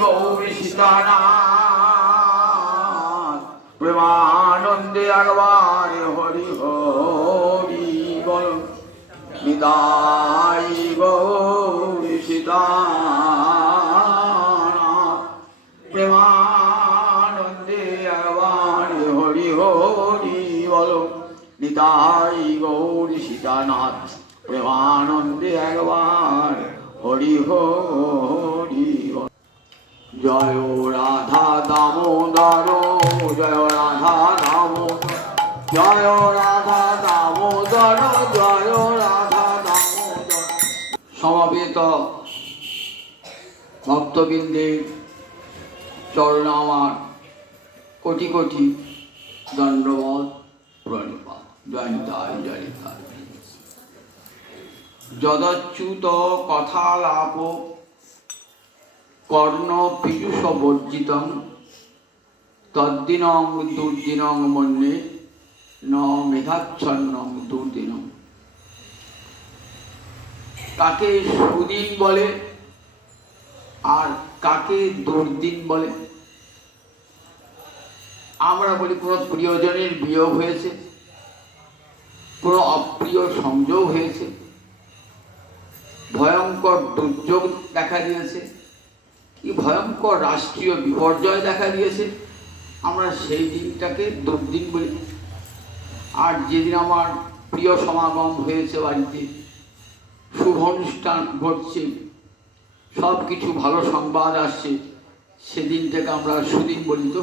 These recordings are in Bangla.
গৌরী সীতানাথ প্রেমানন্দে একবার হরি হরি বল নিতাই গৌরী সীতানাথ প্রেমানন্দে একবার হরি হরি বল নিতাই গৌরী সীতানাথ প্রেমানন্দে একবার হরি হরি বল। জয় রাধা দামোদর জয় রাধা দামোদর জয় রাধা দামোদর জয় রাধা দামোদর। সমবেত ভক্তবৃন্দের চরণ আমার কোটি কোটি দণ্ডবত প্রণিপাত। জয় নিতাই জয় নিতাই। যদচ্যুত কথালাপ কর্ণ পীযুষ বর্জিতং তদ্দিনং দুর্দিনং মন্যে ন মেধাচ্ছন্নং দুর্দিনং। কাকে সুদিন বলে আর কাকে দুর্দিন বলে? আমরা বলি কোনো প্রিয়জনের বিয়োগ হয়েছে, কোনো অপ্রিয় সংযোগ হয়েছে, ভয়ঙ্কর দুর্যোগ দেখা দিয়েছে, কি ভয়ঙ্কর রাষ্ট্রীয় বিপর্যয় দেখা দিয়েছে, আমরা সেই দিনটাকে দুর্দিন বলি। আর যেদিন আমার প্রিয় সমাগম হয়েছে, বাড়িতে শুভ অনুষ্ঠান ঘটছে, সব কিছু ভালো সংবাদ আসছে, সেদিনটাকে আমরা সুদিন বলি। তো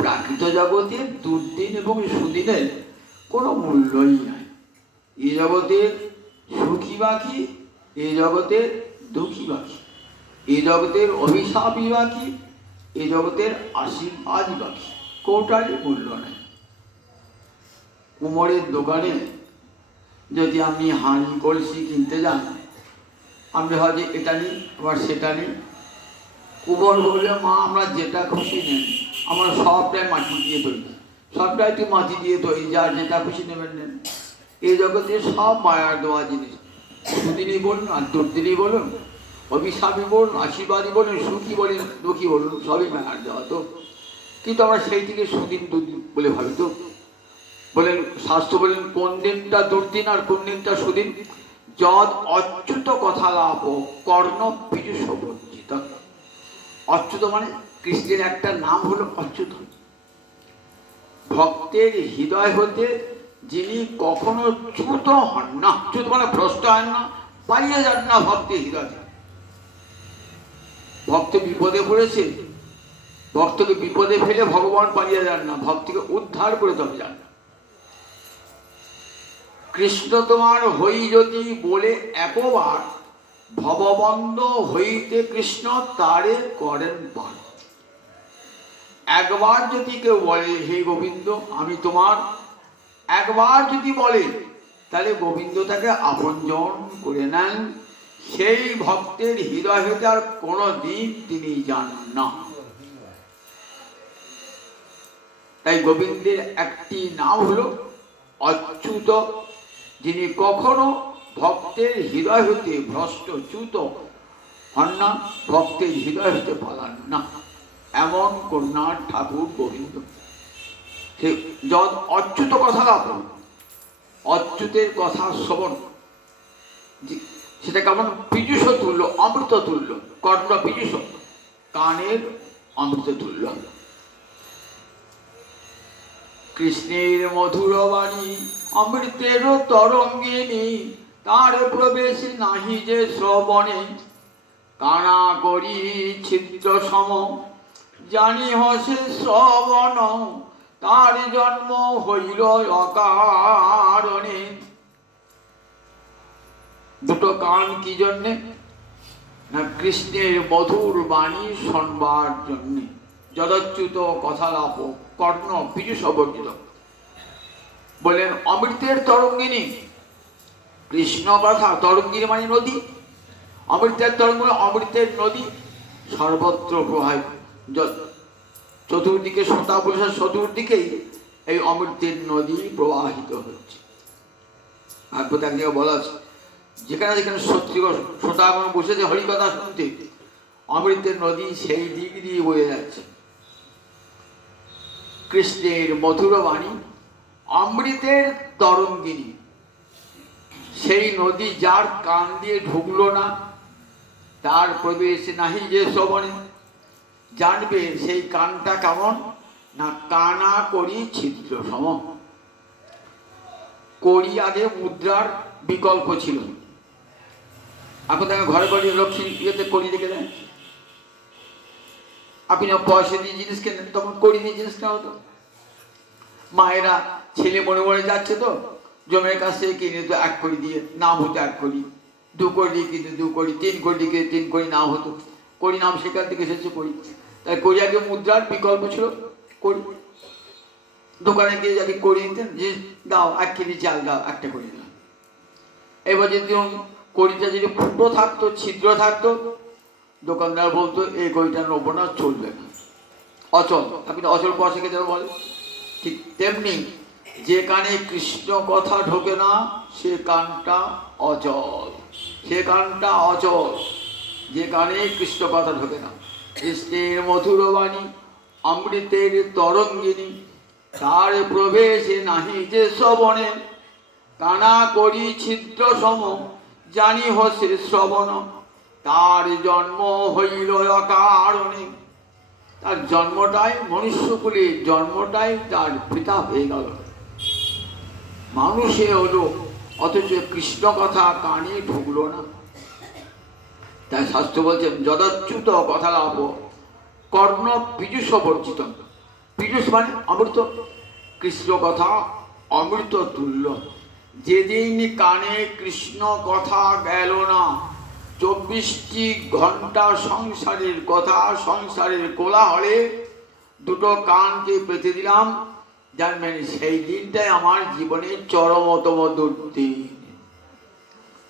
প্রাকৃত জগতে দুর্দিন এবং সুদিনের কোনো মূল্যই নাই। এই জগতের সুখী বাকি, এই জগতের দুঃখী বাকি, এই জগতের অভিশাপই বাকি, এই জগতের আশীর্বাদই বাকি, কোটারই মূল্য নেই। কুমোরের দোকানে যদি আপনি হাঁড়ি কলসি কিনতে যান, আপনি হয়তো এটা নিই আবার সেটা নিই। কুমোর বললে, মা আমরা যেটা খুশি নেন, আমরা সবটাই মাটি দিয়ে তৈরি, সবটাই একটু মাটি দিয়ে তৈরি, যার যেটা খুশি নেবেন নেন। এই জগতে সব মায়ার দেওয়া জিনিস, সুদিনই বলুন আর দুর্দিনই বলুন, অভিশাপী বলুন আশীর্বাদী বলুন, সুখী বলুন দুঃখী বলুন, সবই মায়ার দেওয়া। তো কিন্তু আমরা সেই থেকে সুদিন দুর্দিন বলে ভাবি। তো বলেন শাস্ত্র বলেন কোন দিনটা দুর্দিন আর কোন দিনটা সুদিন? যদ অচ্যুত কথা লাভ কর্ণ পীযুষ বর্জিত। অচ্যুত মানে কৃষ্ণের একটা নাম হলো অচ্যুত। ভক্তের হৃদয় হতে যিনি কখনো চ্যুত হন না, চ্যুত মানে ভ্রষ্ট হন না, পালিয়ে যান না ভক্তের হৃদয়। ভক্ত বিপদে পড়েছে, ভক্তকে বিপদে ফেলে ভগবান পালিয়ে যান না, ভক্তকে উদ্ধার করে তবে যান। কৃষ্ণ তোমার হই যদি বলে একবার, ভববন্ধ হইতে কৃষ্ণ তারে করেন পার। একবার যদি কেউ বলে হে গোবিন্দ আমি তোমার, একবার যদি বলে তাহলে গোবিন্দ তাকে আপনজন করে নেন। সেই ভক্তের হৃদয় হতে আর কোনো দিন তিনি যান না। তাই গোবিন্দের একটি নাম হলো অচ্যুত, যিনি কখনো ভক্তের হৃদয় হতে ভ্রষ্ট চ্যুত হন না, ভক্তের হৃদয় হতে পালান না, এমন করুণার ঠাকুর গোবিন্দ। সে যদ অচ্যুত কথা লাভ, অচ্যুতের কথা শ্রবণ, সেটা কেমন? পীযুষ তুল্য, অমৃত তুল্য। কর্ণ পীযুষ, কানের অমৃত তুল্য। কৃষ্ণের মধুর বাণী অমৃতের তরঙ্গিনী, তার প্রবেশ নাহি যে শ্রবণে। কানা করি ছিদ্র সম জানি হসে শ্রবণ, তার জন্ম হইল অকারণে। দুটো কান কি জন্যে? না কৃষ্ণের মধুর বাণী শোনবার জন্যে। যদচ্যুত কথা লাভ কর্ণ পীযুষ বর্জিত। বলেন অমৃতের তরঙ্গিনী, কৃষ্ণ কথা তরঙ্গিনী মানে নদী, অমৃতের তরঙ্গ অমৃতের নদী সর্বত্র প্রবাহিত। চতুর্দিকে শ্রোতা পুরুষের চতুর্দিকেই এই অমৃতের নদী প্রবাহিত হচ্ছে। ভাগবত এক জায়গায় বলা আছে, যেখানে যেখানে শ্রোতাগণ বসেছে হরিকথা শুনতে, অমৃতের নদী সেই দিক দিয়ে বয়ে যাচ্ছে। কৃষ্ণের মধুর বাণী অমৃতের তরঙ্গিনী, সেই নদী যার কান দিয়ে ঢুকলো না তার প্রবেশ নাহি যে শ্রবণে। জানবে সেই কানটা কেমন না, কানা করি ছিদ্র সম। কড়ি আগে মুদ্রার বিকল্প ছিল, এখন দেখেন ঘরে ঘরে লক্ষ্মী ইয়েতে কড়ি রেখে দেন। আপনি যখন পয়সা দিয়ে জিনিস কেনেন তখন কড়ি দিয়ে জিনিস কেনা হতো। মায়েরা ছেলে মনে মনে যাচ্ছে তো জমের কাছ থেকে কিনে তো 1 কড়ি দিয়ে, নাম হতো 1 কড়ি, 2 কড়ি দিয়ে কিনতে 2 কড়ি, 3 কড়ি দিয়ে 3 কড়ি নাম হতো। কড়ি নাম সেখান থেকে এসেছে কড়ি। তাই কড়ি আগে মুদ্রার বিকল্প ছিল কড়ি। দোকানে গিয়ে যাকে কড়ি দিতেন, যে দাও 1 কেজি চাল দাও, 1টা কড়ি দাও। এবার যদি কড়িটা যদি ফুটো থাকতো, ছিদ্র থাকতো, দোকানদার বলতো এই কড়িটা নেবো না, চলবে না, অচল। আপনি অচল পয়সাকে যেন বলে, ঠিক তেমনি যে কানে কৃষ্ণ কথা ঢোকে না সে কানটা অচল, সে কানটা অচল। যে কানে কৃষ্ণ কথা ঢোকে না, কৃষ্ণের মধুর বাণী অমৃতের তরঙ্গিনী, তার প্রবেশে নাহি যে শ্রবণে। কানা করি ছিদ্র সম, জানি হসে শ্রবণ, তার জন্ম হইল অকারণে। তার জন্মটাই মনুষ্যকুলে, জন্মটাই তার পিতা হয়ে গেল। মানুষে হলো, অথচ কৃষ্ণ কথা কানে ঢুকলো না। তাই শাস্ত্র বলছেন যদাচ্যুত কথা লাভ কর্ণ পীযুষ বর্জিত। পীযুষ মানে অমৃত, কৃষ্ণ কথা অমৃত তুল্য। যেদিন কানে কৃষ্ণ কথা গেল না, 24টি ঘন্টা সংসারের কথা, সংসারের কোলাহলে দুটো কানকে পেতে দিলাম, জানবেন সেই দিনটাই আমার জীবনের চরমতম দুর্দিন।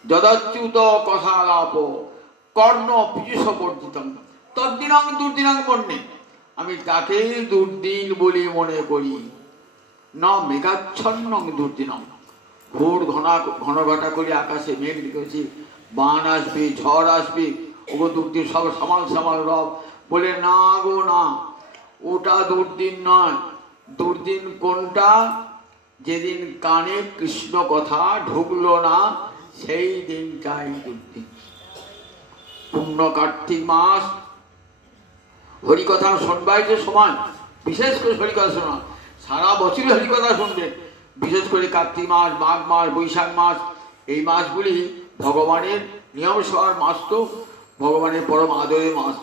যদাচ্যুত কথা লাভ কর্ণ পীযুষ বর্জিতম তদ্দিনাং দুর্দিনাং মন্যে। আমি তাকেই দুর্দিন বলি মনে করি। না মেঘাচ্ছন্ন দুর্দিনম, ঘোর ঘন ঘটা করে আকাশে মেঘ লিখেছি, বান আসবে, ঝড় আসবে, ওগো দুর্দিন, সব সামাল সামাল রব। বলে না গো না, ওটা দুর্দিন নয়। দুর্দিন কোনটা? যেদিন কানে কৃষ্ণ কথা ঢুকলো না সেই দিনটাই দুর্দিন। পূর্ণ কার্তিক মাস হরিকথা শোনবাই যে সময়, বিশেষ করে হরিকথা শোনা, সারা বছরই হরিকথা শুনবে, বিশেষ করে কার্তিক মাস, মাঘ মাস, বৈশাখ মাস, এই মাসগুলি ভগবানের নিয়ম সভার মাস, তো ভগবানের পরম আদরের মাস।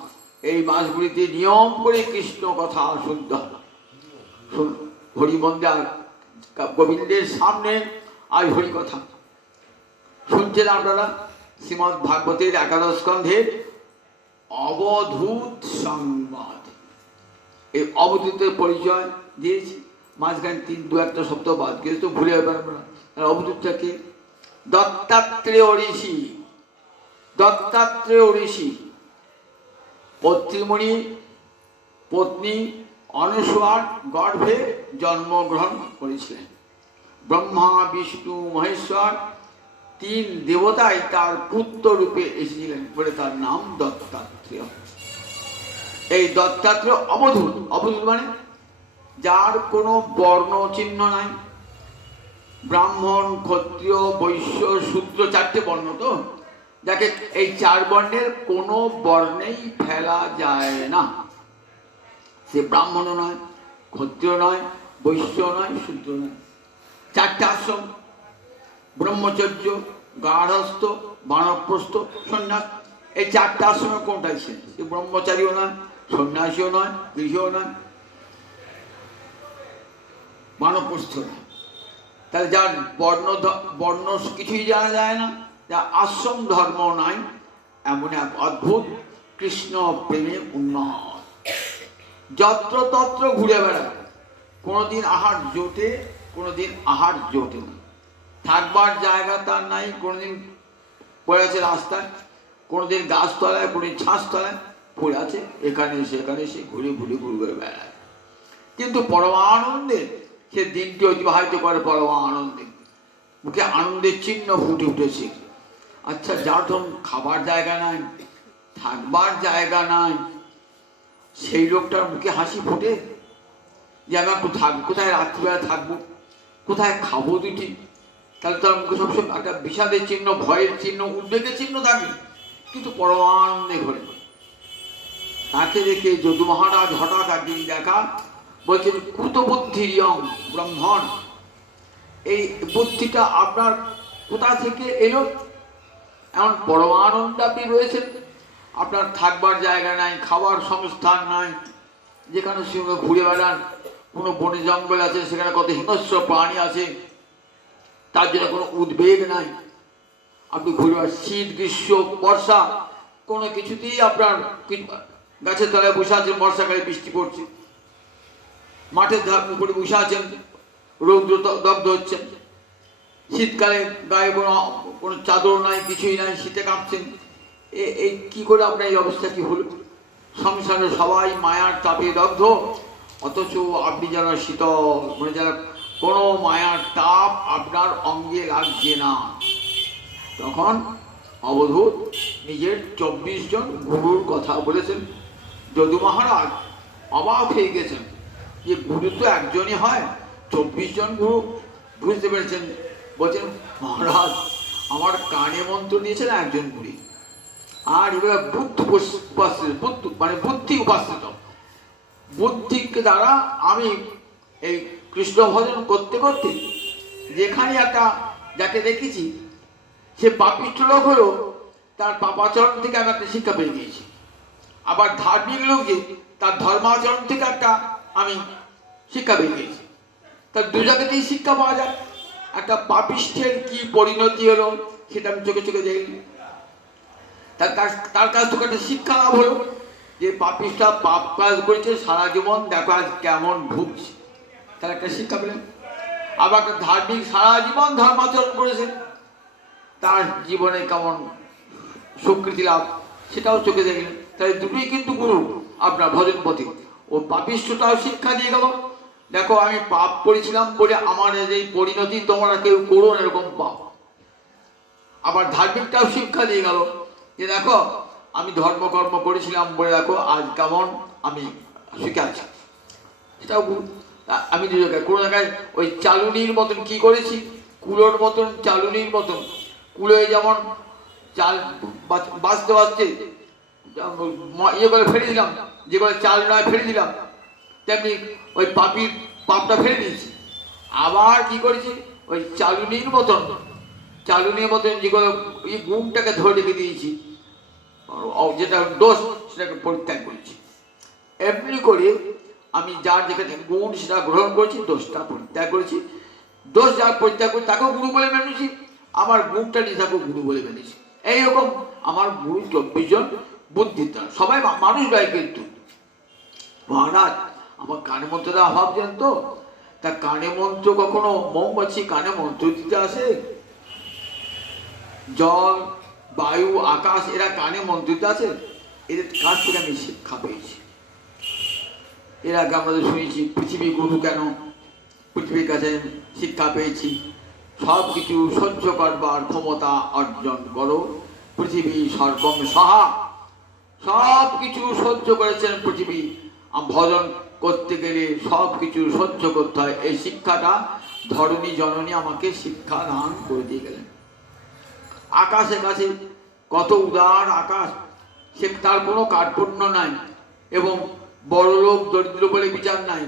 এই মাসগুলিতে নিয়ম করে কৃষ্ণ কথা শুনতে হবে। হরিবন্দার গোবিন্দের সামনে আজ হরিকথা শুনছেন আপনারা। শ্রীমদ্ ভাগবতের 11 স্কন্ধের অবধূত সংবাদ, এই অবধূতের পরিচয় দিয়েছি। মাঝখানে 2-1 সপ্তাহ বাদ গেছে তো ভুলে যাবেন আপনারা। অবধূতটা কে? দত্তাত্রেয় ঋষি। দত্তাত্রেয় ঋষি পত্রিমণি পত্নী অনুসূয়ার গর্ভে জন্মগ্রহণ করেছিলেন। ব্রহ্মা, বিষ্ণু, মহেশ্বর 3 দেবতাই তার পুত্র রূপে এসেছিলেন বলে তার নাম দত্তাত্রেয়। এই দত্তাত্রেয় অবধূত। অবধূত মানে যার কোনো বর্ণ চিহ্ন নাই। ব্রাহ্মণ, ক্ষত্রিয়, বৈশ্য, শূদ্র 4টে বর্ণ, তো যাকে এই 4 বর্ণের কোনো বর্ণেই ফেলা যায় না। সে ব্রাহ্মণও নয়, ক্ষত্রিয় নয়, বৈশ্য নয়, শূদ্র নয়। 4টে আশ্রম, ব্রহ্মচর্য, গার্হস্থ, বানপ্রস্থ, সন্ন্যাস। এই 4টে আশ্রমে কোনটাই সে ব্রহ্মচারীও নয়, সন্ন্যাসীও নয়, গৃহীও নয়, বানপ্রস্থ নয়। তাহলে যার বর্ণ কিছুই জানা যায় না, যা আশ্রম ধর্ম নাই, এমন এক অদ্ভুত কৃষ্ণ প্রেমে উন্নত, যত্র তত্র ঘুরে বেড়ায়। কোনোদিন আহার জোটে, কোনোদিন আহার জোটে না। থাকবার জায়গা তার নাই, কোনোদিন পড়ে আছে রাস্তায়, কোনোদিন গাছতলায়, কোনোদিন ছাঁচতলায় পড়ে আছে, এখানে সেখানে সে ঘুরে ঘুরে ঘুরে বেড়ায়। কিন্তু পরমানন্দে সে দিনটি অতিবাহিত করে, পরমানন্দে, মুখে আনন্দের চিহ্ন ফুটে উঠেছে। আচ্ছা, যার ধরুন খাবার জায়গা নাই, থাকবার জায়গা নাই, সেই লোকটার মুখে হাসি ফোটে যে আমি একটু থাকবো, কোথায় রাত্রিবেলা থাকবো, কোথায় খাবো দুটি? তাহলে তার মুখে সবসময় একটা বিষাদের চিহ্ন, ভয়ের চিহ্ন, উদ্বেগের চিহ্ন থাকে, কিন্তু পরমানন্দে ঘরে। তাকে দেখে যদু মহারাজ হঠাৎ একদিন দেখা, বলছেন কুতবুদ্ধির ব্রাহ্মণ, এই বুদ্ধিটা আপনার কোথা থেকে এলো? এমন পরমানন্দে আপনি রয়েছেন, আপনার থাকবার জায়গা নাই, খাবার সংস্থান নাই, যেখানে সেখানে ঘুরে বেড়ান, কোনো বনে জঙ্গল আছে, সেখানে কত হিংস্র প্রাণী আছে, তার জন্য কোনো উদ্বেগ নাই। আপনি ঘুরে বেড়ান, শীত গ্রীষ্ম বর্ষা কোনো কিছুতেই আপনার, গাছের তলায় বসে আছেন, বর্ষাকালে বৃষ্টি পড়ছে, মাঠের উপরে বসে আছেন, রৌদ্র দগ্ধ হচ্ছেন, শীতকালে গায়ে কোনো চাদর নাই, কিছুই নাই, শীতে কাঁপছেন। এই কি করে আপনার এই অবস্থা কি হলো? সংসারে সবাই মায়ার তাপে দগ্ধ, অথচ আপনি যেন শীতল, মানে যেন কোনো মায়ার তাপ আপনার অঙ্গে লাগছে না। তখন অবধূত নিজের 24 জন গুরুর কথা বলেছেন। যদু মহারাজ অবাক হয়ে গেছেন যে গুরু তো একজনই হয়, 24 জন গুরু। বুঝতে পেরেছেন, বলছেন মহারাজ আমার কানে মন্ত্র দিয়েছেন একজন গুরু, আর এবার বুদ্ধ উপাসিত, বুদ্ধ মানে বুদ্ধি উপাসিত, বুদ্ধিকে দ্বারা আমি এই কৃষ্ণ ভজন করতে করতে যেখানে একটা যাকে দেখেছি সে পাপিষ্ঠ লোক হলো, তার পাপাচরণ থেকে আমি একটা শিক্ষা পেয়ে গিয়েছি। আবার ধার্মিক লোক যে, তার ধর্মাচরণ থেকে একটা আমি শিক্ষা পেয়ে গিয়েছি। তার দু জায়গাতেই শিক্ষা পাওয়া যায়। একটা পাপিষ্ঠের কি পরিণতি হলো সেটা আমি চোখে চোখে দেখি। তার কাছ থেকে একটা শিক্ষা লাভ হলো যে পাপিষ্ঠটা পাপ কাজ করেছে সারা জীবন, দেখো আজ কেমন ভুগছে, তার একটা শিক্ষা পেলেন। আবার একটা ধার্মিক সারা জীবন ধর্মাচরণ করেছে, তার জীবনে কেমন স্বীকৃতি লাভ, সেটাও চোখে দেখলেন। তাই দুটোই কিন্তু গুরু আপনার ভজন পথে। ও পাপিষ্ঠটাও শিক্ষা দিয়ে গেল, দেখো আমি পাপ করেছিলাম বলে আমার এই পরিণতি তোমরা কেউ করো না, এরকম পাপ। আবার ধার্মিকটাও শিক্ষা দিয়ে গেল যে দেখো আমি ধর্মকর্ম করেছিলাম বলে দেখো আজ কেমন আমি শিখে আছি, সেটাও গুরু। আমি দু জায়গায়, কোনো জায়গায় ওই চালুনির মতন কি করেছি, কুলোর মতন, চালুনির মতন, কুলোয় যেমন চাল বাঁচতে বাঁচতে ইয়ে করে ফেলে দিলাম, যে করে চাল নয় ফেলে দিলাম, তেমনি ওই পাপটা ফেলে দিয়েছি। আবার কি করেছি, ওই চালুনির মতন যেগুলো এই গুণটাকে ধরে রেখে দিয়েছি, যেটা দোষ সেটাকে পরিত্যাগ করেছি। এমনি করে আমি যার যেখানে গুণ সেটা গ্রহণ করেছি, দোষটা পরিত্যাগ করেছি। দোষ যার পরিত্যাগ করেছি তাকেও গুরু বলে মেনেছি, আমার গুণটা নিয়ে তাকেও গুরু বলে মেনেছি। এইরকম আমার গুরু 24 জন বুদ্ধির দ্বারা, সবাই মানুষ নয় কিন্তু। মহারাজ আমার কানে মন্ত্রের অভাব জানতো, তা কানে মন্ত্র কখনো মৌমাছি কানে মন্ত্র দিতে আসে? জল, বায়ু, আকাশ এরা কানে মন্ত্র দিতে আসে? এদের কাছ থেকে আমি শিক্ষা পেয়েছি। এর আগে আমরা শুনেছি পৃথিবী গুরু কেন, পৃথিবীর কাছে শিক্ষা পেয়েছি সব কিছু সহ্য করবার ক্ষমতা অর্জন করো, পৃথিবী সর্বম সহা, সব কিছু সহ্য করেছেন পৃথিবী। ভজন করতে গেলে সব কিছু সহ্য করতে হয়, এই শিক্ষাটা ধরণী জননী আমাকে শিক্ষা দান করে দিয়ে গেলেন। আকাশের কাছে কত উদার আকাশ, সে তার কোনো কার্পণ্য নাই, এবং বড়লোক দরিদ্র বলে বিচার নাই।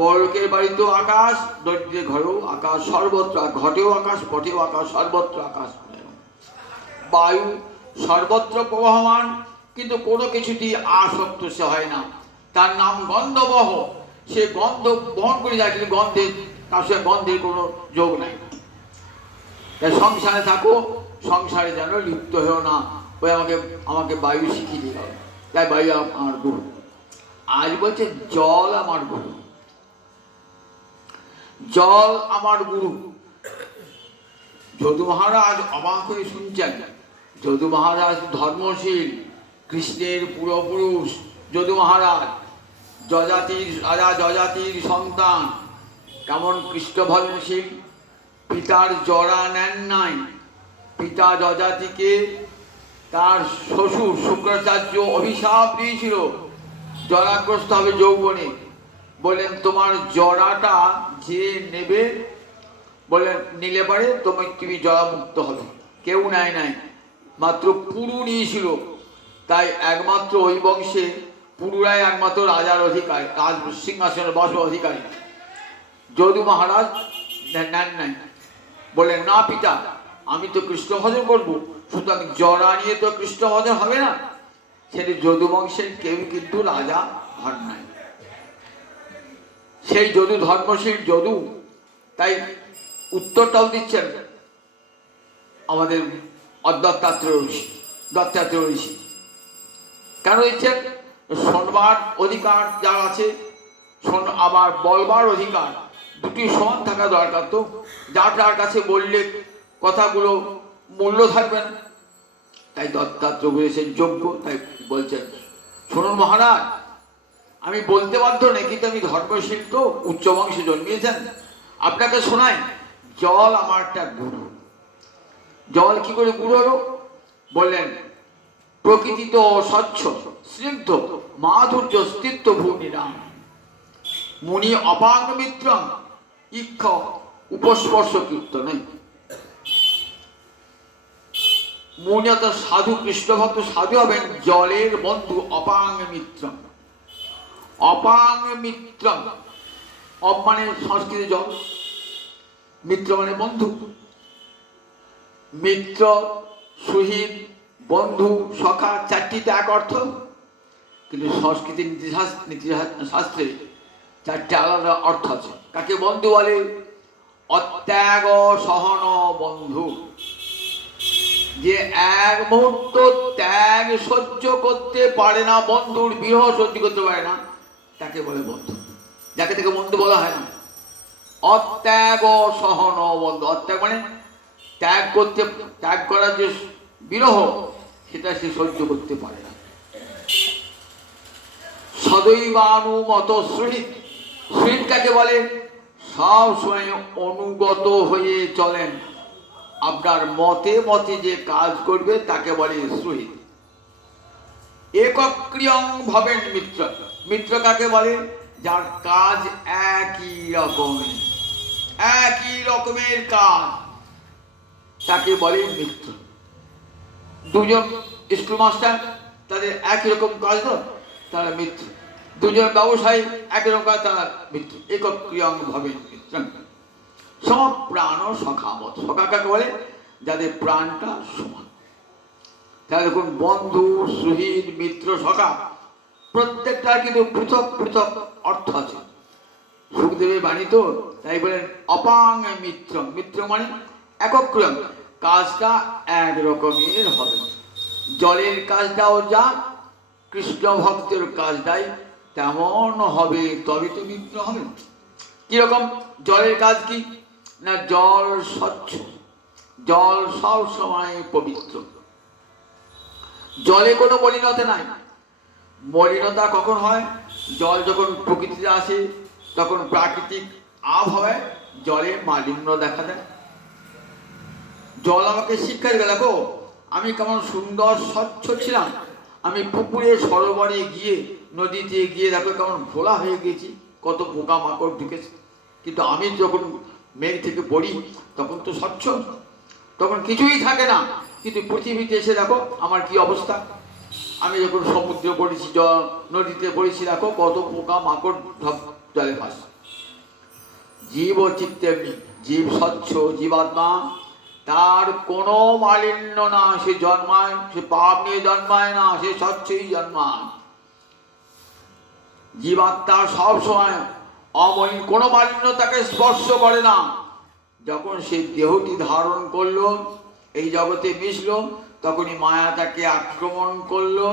বড়লোকের বাড়িতেও আকাশ, দরিদ্রের ঘরেও আকাশ, সর্বত্র ঘটেও আকাশ, পটেও আকাশ, সর্বত্র আকাশ। বায়ু সর্বত্র প্রবাহমান, কিন্তু কোনো কিছুটি আসক্ত সে হয় না। তার নাম গন্ধবহ, সে গন্ধ বহন করে যায়, কিন্তু গন্ধের, তার সঙ্গে গন্ধের কোনো যোগ নাই। তাই সংসারে থাকো, সংসারে যেন লিপ্ত হয়েও না। ওই আমাকে বায়ু শিখিয়ে দিয়ে গেল, তাই বায়ু আমার গুরু। আজ বলছে জল আমার গুরু, জল আমার গুরু। যদু মহারাজ অবাক হয়ে শুনছেন। যদু মহারাজ ধর্মশীল, কৃষ্ণের পূর্বপুরুষ। যদু মহারাজ যজাতির সন্তান, কেমন কৃষ্ণ ভজনশীল। পিতার জরা নেন নাই, পিতা যজাতিকে তার শ্বশুর শুক্রাচার্য অভিশাপ দিয়েছিল জরাগ্রস্ত হবে যৌবনে। বললেন তোমার জরাটা যে নেবে, বললেন নিলে পারে তুমি জরামুক্ত হবে। কেউ নেয় নাই, মাত্র পুরু নিয়েছিল। তাই একমাত্র ওই বংশে পুরুরাই একমাত্র রাজার অধিকারী, রাজ সিংহাসনের বস অধিকারী। যদু মহারাজ নেন নাই, বললেন না পিতা, আমি তো কৃষ্ণ ভজন করবো, সুতরাং জরা নিয়ে তো কৃষ্ণ ভজন হবে না। সেটি যদু বংশের কেউ কিন্তু রাজা হন নাই। সেই যদু ধর্মশীল যদু, তাই উত্তরটাও দিচ্ছেন আমাদের দত্তাত্রেয় ঋষি। কেন দিচ্ছেন? শোনবার অধিকার যার আছে, আবার বলবার অধিকার, দুটি সমান থাকা দরকার। তো যার কাছে বললে কথাগুলো মূল্য থাকবে না, তাই দত্তাত্রেয় বলেছেন যোগ্য। তাই বলছেন শুনুন মহারাজ, আমি বলতে বাধ্য নেই, কিন্তু আমি ধর্মশীল তো, উচ্চ বংশে জন্মিয়েছেন। আপনাকে শোনাই, জল আমার একটা গুরু। জল কি করে গুরু হলো? বললেন প্রকৃতি তো স্বচ্ছ স্নিগ্ধ মাধুর্য স্থিত্ব ভূমিরাম মুনি অপাঙ্গ মিত্রম ইক্ষ উপস্পর্শ কীর্তন। মুনি অত সাধু, কৃষ্ণ ভক্ত সাধু হবেন জলের বন্ধু অপাঙ্গ মিত্রম। অপাঙ্গ মিত্রম, অপ মানে সংস্কৃত জল, মিত্র মানে বন্ধু। মিত্র, সুহৃদ, বন্ধু, সখা, চারটিতে এক অর্থ, কিন্তু সংস্কৃতির নীতিশাস্ত্রে চারটে আলাদা অর্থ আছে। কাকে বন্ধু বলে? অত্যাগ সহন বন্ধু, যে এক মুহূর্ত ত্যাগ সহ্য করতে পারে না, বন্ধুর বিরহ সহ্য করতে পারে না, তাকে বলে বন্ধু। যাকে থেকে বন্ধু বলা হয় না। অত্যাগ সহন বন্ধু, অত্যাগ মানে ত্যাগ করার যে বিরহ, সেটা সে সহ্য করতে পারে না। সদৈবানুমত সুহৃদ, সুহৃদ কাকে বলে? সব সময় অনুগত হয়ে চলেন, আপনার মতে মতে যে কাজ করবে তাকে বলে সুহৃদ। একক্রিয়ং ভবেন মিত্র, মিত্র কাকে বলে? যার কাজ একই রকমের কাজ, তাকে বলে মিত্র। দুজন স্কুল মাস্টার, তাদের একই রকম কাজ, তো তারা মিত্র। দুজন ব্যবসায়ী একই রকম কাজ, তারা মিত্র। একক্রিয়ং ভবেন মিত্র। সব প্রাণ সখামত, সখা কাকে বলে? যাদের প্রাণটা সমান। তাহলে দেখুন, বন্ধু, সুহৃদ, মিত্র, সখা প্রত্যেকটার কিন্তু পৃথক পৃথক অর্থ আছে। সুখদেবের বাণী তো, তাই বলেন অপাং মিত্র। মিত্র মানে একক্রিয়ং, কাজটা এক রকমের হবে। জলের কাজটাও যা, কৃষ্ণ ভক্তের কাজটাই তেমন হবে, তবে তো মিত্র হবে। কিরকম? জলের কাজ কি না? জল স্বচ্ছ, জল সব সময় পবিত্র, জলে কোনো মলিনতা নাই। মলিনতা কখন হয়? জল যখন প্রকৃতিতে আসে, তখন প্রাকৃতিক আবহাওয়ায় জলে মালিন্য দেখা দেয়। জল আমাকে শিক্ষা দিয়ে, দেখো আমি কেমন সুন্দর স্বচ্ছ ছিলাম, আমি পুকুরে সরোবরে গিয়ে, নদীতে গিয়ে দেখো কেমন ভোলা হয়ে গেছি, কত পোকা মাকড় ঢুকেছে। কিন্তু আমি যখন মেঘ থেকে পড়ি, তখন তো স্বচ্ছ, তখন কিছুই থাকে না। কিন্তু পৃথিবীতে এসে দেখো আমার কি অবস্থা। আমি যখন সমুদ্রে পড়েছি, নদীতে পড়েছি, দেখো কত পোকা মাকড় জলে ভাসে। জীব ও চিত্তে এমনি, জীব স্বচ্ছ, জীবাত্মা, তার কোনো মালিন্য না। সে জন্মায়, সে পাপ নিয়ে জন্মায় না, সে স্বচ্ছই জন্মায়। জীবাত্মা সব সময় অমলিন, কোনো মালিন্য তাকে স্পর্শ করে না। যখন সে দেহটি ধারণ করলো, এই জগতে মিশলো, তখনই মায়া তাকে আক্রমণ করলো।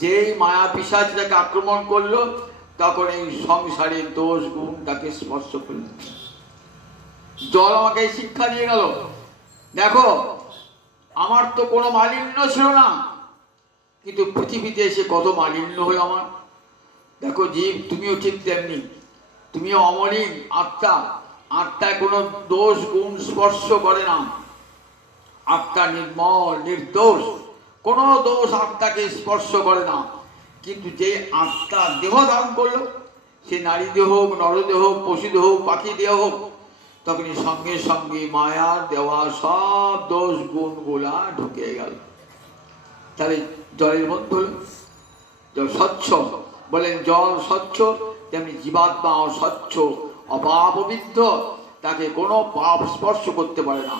যেই মায়া পিশাচ তাকে আক্রমণ করলো, তখন এই সংসারের দোষ গুণ তাকে স্পর্শ করলো। জল আমাকে শিক্ষা দিয়ে গেল, দেখো আমার তো কোনো মালিন্য ছিল না, কিন্তু পৃথিবীতে এসে কত মালিন্য হলো আমার। দেখো জীব, তুমিও ঠিক তেমনি, তুমিও অমলিন আত্মা। আত্মায় কোনো দোষ গুণ স্পর্শ করে না। আত্মা নির্মল, নির্দোষ, কোনো দোষ আত্মাকে স্পর্শ করে না। কিন্তু যে আত্মা দেহ ধারণ করলো, সে নারী দেহ হোক, নরদেহ হোক, পশু দেহ হোক, পাখি দেহ হোক, তখনই সঙ্গে সঙ্গে মায়ার দেওয়া সব দোষ গুণগুলা ঢুকে গেল। তাহলে জলের মধ্যে হল জল স্বচ্ছ, বলেন জল স্বচ্ছ, তেমনি জীবাত্মা স্বচ্ছ, অপাপবিদ্ধ, তাকে কোনো পাপ স্পর্শ করতে পারে না।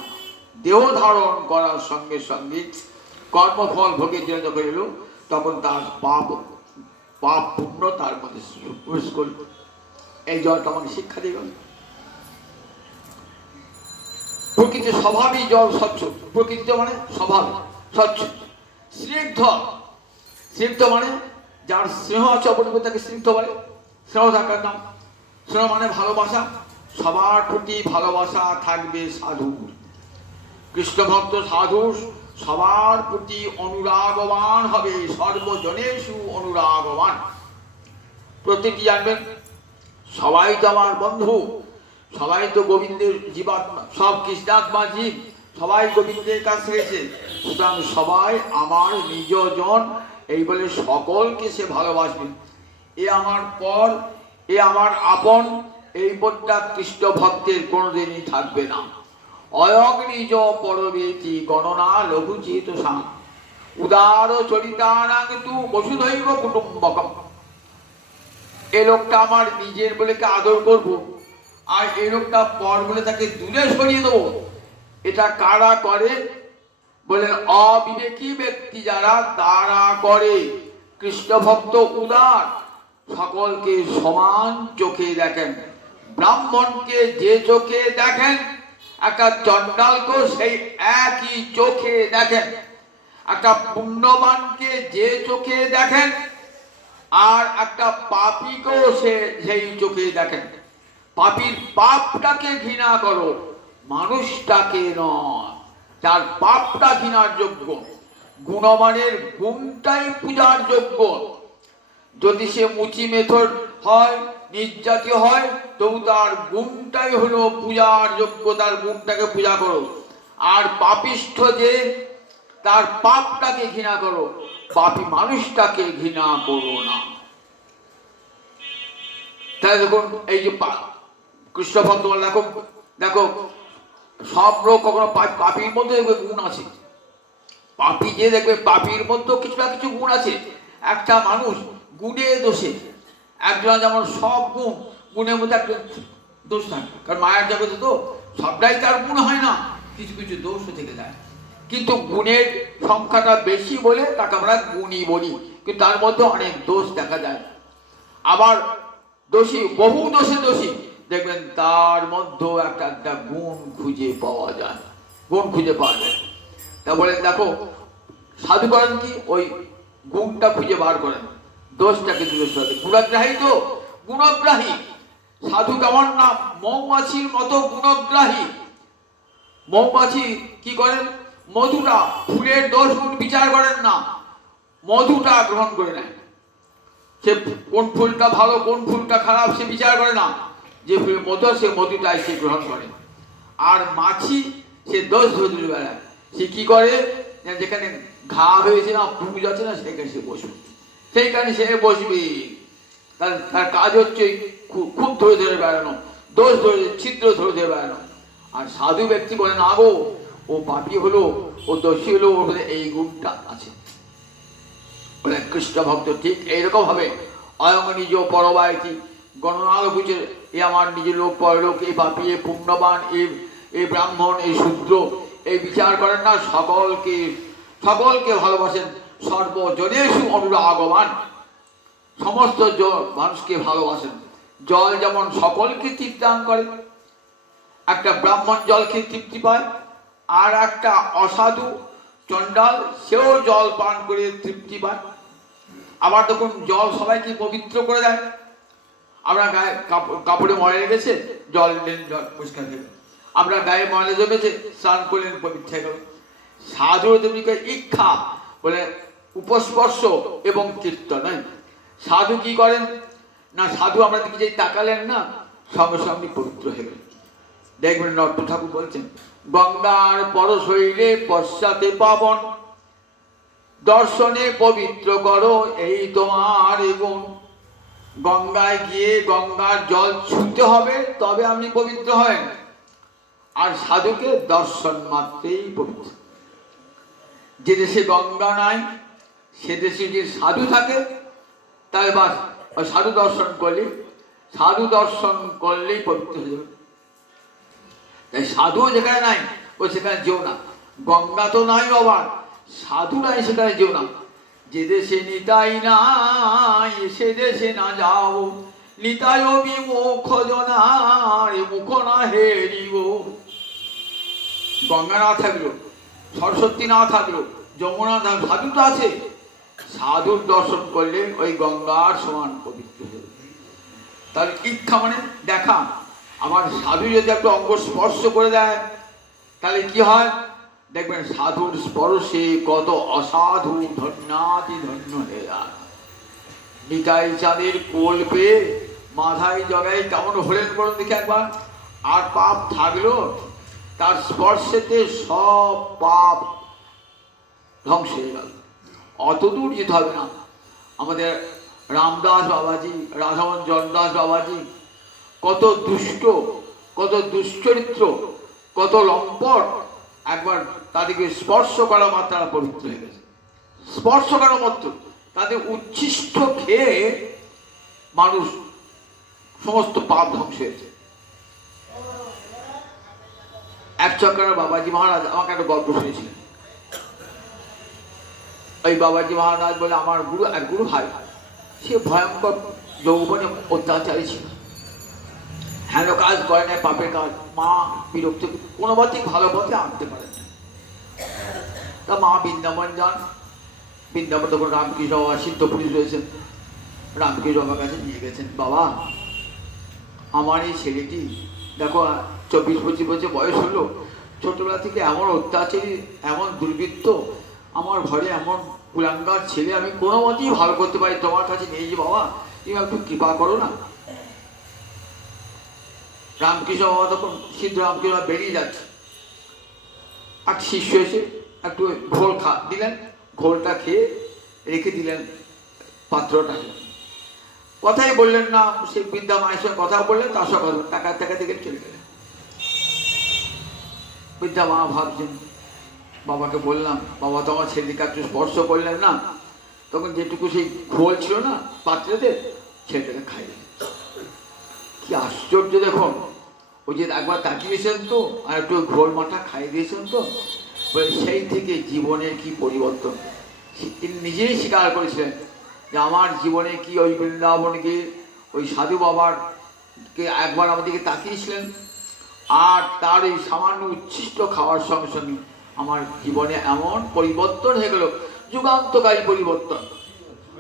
দেহ ধারণ করার সঙ্গে সঙ্গে কর্মফল ভোগের জন্য যখন এলো, তখন তার পাপ পুণ্য তার মধ্যে প্রবেশ করল। এই জলটা আমাকে শিক্ষা দিয়ে গেল। প্রকৃতির স্বভাবই জল স্বচ্ছ। প্রকৃতি মানে স্বভাব স্বচ্ছ। স্নিগ্ধ, স্নিগ্ধ মানে যার স্নেহ আছে অপর তাকে স্নিগ্ধ বলে। স্নেহ থাকার নাম। স্নেহ মানে ভালোবাসা, সবার প্রতি ভালোবাসা থাকবে সাধুর। কৃষ্ণ ভক্ত সাধু সবার প্রতি অনুরাগবান হবে, সর্বজনেষু অনুরাগবান। প্রত্যেকটি জানবেন সবাই তো আমার বন্ধু, সবাই তো গোবিন্দের জীবাত্মা, সব কৃষ্ণাত্মা জীব, সবাই গোবিন্দের কাছে এসে, সুতরাং সবাই আমার নিজজন, এই বলে সকলকে সে ভালোবাসবে। এ আমার পর, এ আমার আপন, এই বোধটা কৃষ্ণ ভক্তের কোনোদিনই থাকবে না। অয়ং নিজ পরবেতি গণনা লঘুচিত সাং উদার চরিতানাং তু বসুধৈব কুটুম্বকম। এ লোকটা আমার নিজের বলে আদর করব, আর এই লোকটা পর বলে তাকে দূরে সরিয়ে দেবো। এটা কারা করে? বলেন অবিবেকী ব্যক্তি যারা, তারা করে। কৃষ্ণ ভক্ত উদার, সকলকে সমান চোখে দেখেন। ব্রাহ্মণকে যে চোখে দেখেন, একটা চণ্ডালকে সেই একই চোখে দেখেন। একটা পুণ্যবানকে যে চোখে দেখেন, আর একটা পাপীকেও সেই চোখে দেখেন। পাপীর পাপটাকে ঘৃণা করো, মানুষটাকে নয়। তার পাপটা ঘৃণার যোগ্য, গুণমানের গুণটাই পূজার যোগ্য। যদি সে মুচি মেথর হয়, নির্যাতীয় হয়, তবু তার গুণটাই হলো পূজার যোগ্য, তার গুণটাকে পূজা করো। আর পাপিষ্ঠ যে, তার পাপটাকে ঘৃণা করো, পাপী মানুষটাকে ঘৃণা করো না। তাহলে দেখুন এই যে কৃষ্ণ ভক্ত দেখো, দেখো সব লোক কখনো পাপীর মধ্যে দেখবে গুণ আছে। পাপী যে দেখবে পাপীর মধ্যেও কিছু না কিছু গুণ আছে। একটা মানুষ গুণে দোষে, একজন যেমন সব গুণ, গুণের মধ্যে একটা দোষ থাকে। কারণ মায়ের জগতে তো সবটাই তার গুণ হয় না, কিছু কিছু দোষও থেকে যায়। কিন্তু গুণের সংখ্যাটা বেশি বলে তাকে আমরা গুণী বলি, কিন্তু তার মধ্যে অনেক দোষ দেখা যায়। আবার দোষী, বহু দোষে দোষী, দেখবেন তার মধ্যেও একটা একটা গুণ খুঁজে পাওয়া যায়, গুণ খুঁজে পাওয়া যায়। তা বলে দেখো সাধু করেন কি, ওই গুণটা খুঁজে বার করেন, দোষটাকে দূরে সরাতে। গুণগ্রাহী তো, গুণগ্রাহী সাধু কেমন না, মৌমাছির মতো গুণগ্রাহী। মৌমাছি কি করেন, মধুটা, ফুলের দোষ গুণ বিচার করেন না, মধুটা গ্রহণ করে নেয়। সে কোন ফুলটা ভালো কোন ফুলটা খারাপ সে বিচার করে না, যে ফুলের মধু সে মধুটাই সে গ্রহণ করে। আর মাছি সে দোষ ধরে ধরে বেড়ায়। সে কি করে, যেখানে ঘা হয়েছে না, পুঁজ আছে না, সেখানে সে বসবে, সেইখানে সে বসবে। তার কাজ হচ্ছে খুব ধরে ধরে বেড়ানো, দোষ ধরে, ছিদ্র ধরে ধরে বেড়ানো। আর সাধু ব্যক্তি বলে না গো, ও পাপী হলো, ও দোষী হলো, ওর মধ্যে এই গুণটা আছে। বলে কৃষ্ণ ভক্ত ঠিক এইরকম হবে। অয়ং নিজ পরবায়তি গণনা বুঝে, এ আমার নিজের লোক, পরলোক, এই পাপী, এ পুণ্যবান, এই ব্রাহ্মণ, এই শূদ্র, এই বিচার করেন না, সকলকে সকলকে ভালোবাসেন। সর্বজনেষু অনুরাগবান, সমস্ত মানুষকে ভালোবাসেন। জল যেমন সকলকে তৃপ্তি দান করে, একটা ব্রাহ্মণ জল খেয়ে তৃপ্তি পায়, আর একটা অসাধু চণ্ডাল সেও জল পান করে তৃপ্তি পায়। আবার দেখুন জল সবাইকে পবিত্র করে দেয়। আমরা গায়ে কাপড়ে ময়লা লেগেছে, জল দিলেন, জল পরিষ্কার হয়ে গেল। আমরা গায়ে ময়লা জমেছে, স্নান করলেন, পবিত্র হয়ে গেল। সাধু তেমনি ইচ্ছা বলে উপস্পর্শ এবং কীর্তন। সাধু কি করেন না, সাধু আমরা দিকে যে তাকালেন না, সঙ্গে সঙ্গে পবিত্র হয়ে গেল। দেখবেন নট্ট ঠাকুর বলছেন, গঙ্গার পরশ হইলে পশ্চাতে পাবন, দর্শনে পবিত্র করো এই তোমার গুণ। গঙ্গায় গিয়ে গঙ্গার জল ছুঁতে হবে, তবে আপনি পবিত্র হবেন। আর সাধুকে দর্শন মাত্রেই পবিত্র। যে দেশে গঙ্গা নাই সে দেশে যদি সাধু থাকে তাহলে বাস ওই সাধু দর্শন করলেই পবিত্র হয়ে যাবে। তাই সাধু যেখানে নাই ওই সেখানে যেও না। গঙ্গা তো নাই বাবা, সাধু নাই সেখানে যেও না। যে দেশে নিতাই নাই সে দেশে না যাও, নিতাই বিমুখ জনার মুখ না হেরিব। গঙ্গা না থাকলো, সরস্বতী না থাকলো, যমুনা না, সাধু তো আছে। সাধুর দর্শন করলে ওই গঙ্গার সমান পবিত্র হয়ে যাবে। তার ইচ্ছা মানে দেখা। আমার সাধু যদি একটু অঙ্গ স্পর্শ করে দেয় তাহলে কি হয় দেখবেন, সাধুর স্পর্শে কত অসাধু ধন্যাতি ধন্য হয়ে যায়। নিতাই চাঁদের কোল পেয়ে মাথায় জগাই কেমন হলেন বলুন দেখি একবার। আর পাপ থাকলো, তার স্পর্শেতে সব পাপ ধ্বংস হয়ে গেল। অত দূর যেতে হবে না। আমাদের রামদাস বাবাজি, রাধারঞ্জন দাস বাবাজি কত দুষ্ট, কত দুশ্চরিত্র, কত লম্পট, একবার তাদেরকে স্পর্শ করা মাত্র তারা পবিত্র হয়ে গেছে। স্পর্শ করা মাত্র তাদের উচ্ছিষ্ট খেয়ে মানুষ সমস্ত পাপ ধ্বংস হয়েছে। এক চক্করে বাবাজি মহারাজ আমাকে একটা গল্প শুনেছিলেন। ওই বাবাজি মহারাজ বলে আমার এক গুরু ভাই, সে ভয়ঙ্কর যৌবনে অত্যাচারী ছিল, হেন কাজ করে না, পাপের কাজ। মা বিরক্ত, কোনো পথেই ভালো পথে আনতে পারেন না। তা মা বৃন্দাবন যান। বৃন্দাবন তখন রামকৃষ্ণ বাবা সিদ্ধ পুরুষ রয়েছেন, রামকৃষ্ণ বাবার কাছে নিয়ে গেছেন। বাবা, আমার এই ছেলেটি দেখো 24-25 বছর বয়স হলো, ছোটবেলা থেকে এমন অত্যাচারী, এমন দুর্বৃত্ত, আমার ঘরে এমন কুলাঙ্গার ছেলে আমি কোনো মতেই ভালো করতে পারি, তোমার কাছে নিয়ে যে বাবা তুমি একটু কৃপা করো না। রামকৃষ্ণ বাবা তখন সিদ্ধ রামকৃষ্ণ বেরিয়ে যাচ্ছে, এক শিষ্য এসে একটু ঘোল দিলেন, ঘোলটা খেয়ে রেখে দিলেন পাত্রটা। কথাই বললেন না, সে বিদ্যা মায়ের সঙ্গে কথা বললেন, তার সঙ্গে টাকা থেকে চলে গেলেন। বিদ্যা মা ভাবছেন, বাবাকে বললাম, বাবা তো আমার ছেলেকে একটু স্পর্শ করলেন না। তখন যেটুকু সেই ঘোল ছিল না পাত্রেতে, ছেলেটাকে খাইলেন। কি আশ্চর্য দেখুন, ওই যে একবার তাকিয়েছেন তো, আর একটু ঘোল মাথা খাইয়ে দিয়েছেন তো, সেই থেকে জীবনের কি পরিবর্তন তিনি নিজেই স্বীকার করেছিলেন যে আমার জীবনে কি ওই বৃন্দাবনকে ওই সাধু বাবার কে একবার আমাদেরকে তাকিয়েছিলেন, আর তার এই সামান্য উচ্ছিষ্ট খাওয়ার সঙ্গে সঙ্গে আমার জীবনে এমন পরিবর্তন হয়ে গেল, যুগান্তকারী পরিবর্তন।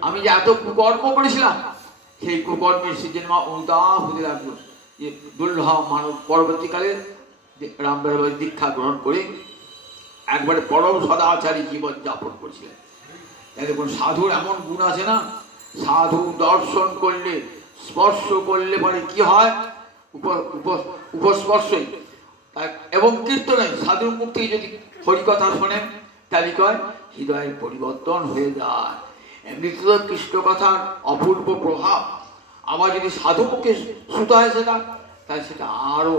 আমি যে এত কুকর্ম করেছিলাম, সেই কুকর্মের সিজন মা অনুতাপ হতে লাগলো। যে দুর্লভ মানব পরবর্তীকালে রামদাস দীক্ষা গ্রহণ করে একবারে পরম সদাচারী জীবন যাপন করছিলেন। দেখুন, সাধুর এমন গুণ আছে না, সাধু দর্শন করলে, স্পর্শ করলে পরে কি হয়, উপস্পর্শই এবং কীর্তনে সাধুর মুখ থেকে যদি হরিকথা শোনেন তাহলে কয় হৃদয়ের পরিবর্তন হয়ে যায়। এমনিতে তো কৃষ্ণ কথার অপূর্ব প্রভাব, আবার যদি সাধু মুখে শ্রুত হয় সেটা, তাহলে সেটা আরো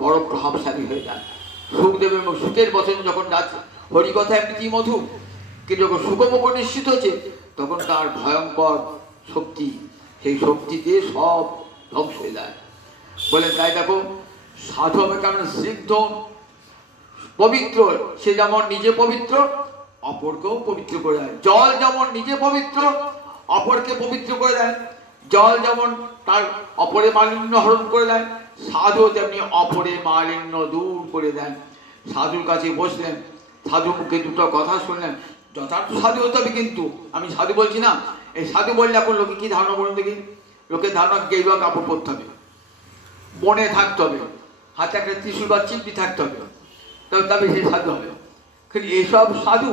বড় প্রভাবশালী হয়ে যায়। সুখদেবের সুখের বচন যখন যাচ্ছে, হরিকথা এমনিতেই মধু, কিন্তু যখন সুখমুখ নিশ্চিত হচ্ছে তখন তার ভয়ঙ্কর শক্তি, সেই শক্তিতে সব ধ্বংস হয়ে যায়। বলে তাই দেখো, সাধু হবে কারণ সিদ্ধ পবিত্র, সে যেমন নিজে পবিত্র অপরকেও পবিত্র করে দেয়। জল যেমন নিজে পবিত্র অপরকে পবিত্র করে দেয়, জল যেমন তার অপরে মালিন্য হরণ করে দেয়, সাধু তেমনি অপরে মালিন্য দূর করে দেন। সাধুর কাছে বসলেন, সাধু মুখে দুটো কথা শুনলেন, যথার্থ সাধু হতে হবে। কিন্তু আমি সাধু বলছি না, এই সাধু বললে এখন লোকে কি ধারণা বলুন দেখি, লোকের ধারণা গেরুয়া কাপড় পরতে হবে, বনে থাকতে হবে, হাতে একটা ত্রিশূল বা চিপটি থাকতে হবে, তবে সে সাধু হবে। কিন্তু এইসব সাধু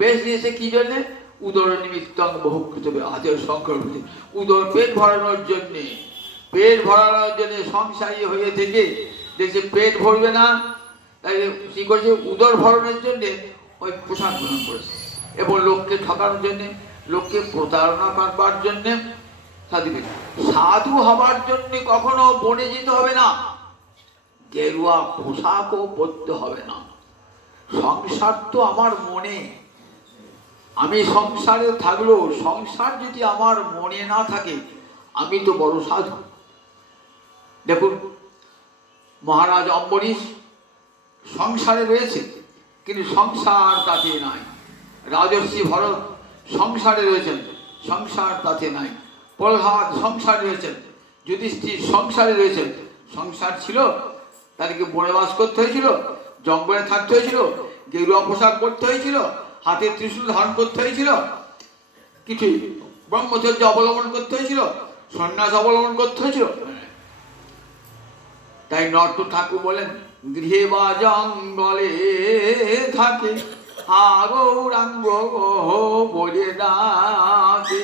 বেশ দিয়েছে কি জন্যে, উদর নিমিত্ত বহুকৃত হাতের সংকল্প, উদর পেট ভরানোর জন্যে, পেট ভরানোর জন্যে সংসারী হয়ে থেকে দেখছে পেট ভরবে না, তাই কি করছে, উদর ভরণের জন্যে ওই পোশাক গ্রহণ করেছে। এবং লোককে ঠকানোর জন্যে, লোককে প্রতারণা করবার জন্যে সাধু হবার জন্যে কখনো বনে যেতে হবে না, গেরুয়া পোশাকও পরতে হবে না। সংসার তো আমার মনে, আমি সংসারে থাকলেও সংসার যদি আমার মনে না থাকে আমি তো বড় সাধু। দেখুন মহারাজ অম্বরীশ সংসারে রয়েছে কিন্তু সংসার তাতে নাই। রাজর্ষি ভরত সংসারে রয়েছেন, সংসার তাতে নাই। প্রহ্লাদ সংসারে রয়েছেন, যুধিষ্ঠির সংসারে রয়েছেন। সংসার ছিল, তাদেরকে বনে বাস করতে হয়েছিল, জঙ্গলে থাকতে হয়েছিল, গেরুয়া পোশাক পরতে হয়েছিল, হাতে ত্রিশূল ধারণ করতে হয়েছিল, কিছু ব্রহ্মচর্য অবলম্বন করতে হয়েছিল, সন্ন্যাস অবলম্বন করতে হয়েছিল। তাই নর্ত ঠাকুর বলেন, গৃহে বা জঙ্গলে থাকে গৌরাঙ্গ বলে ডাকে,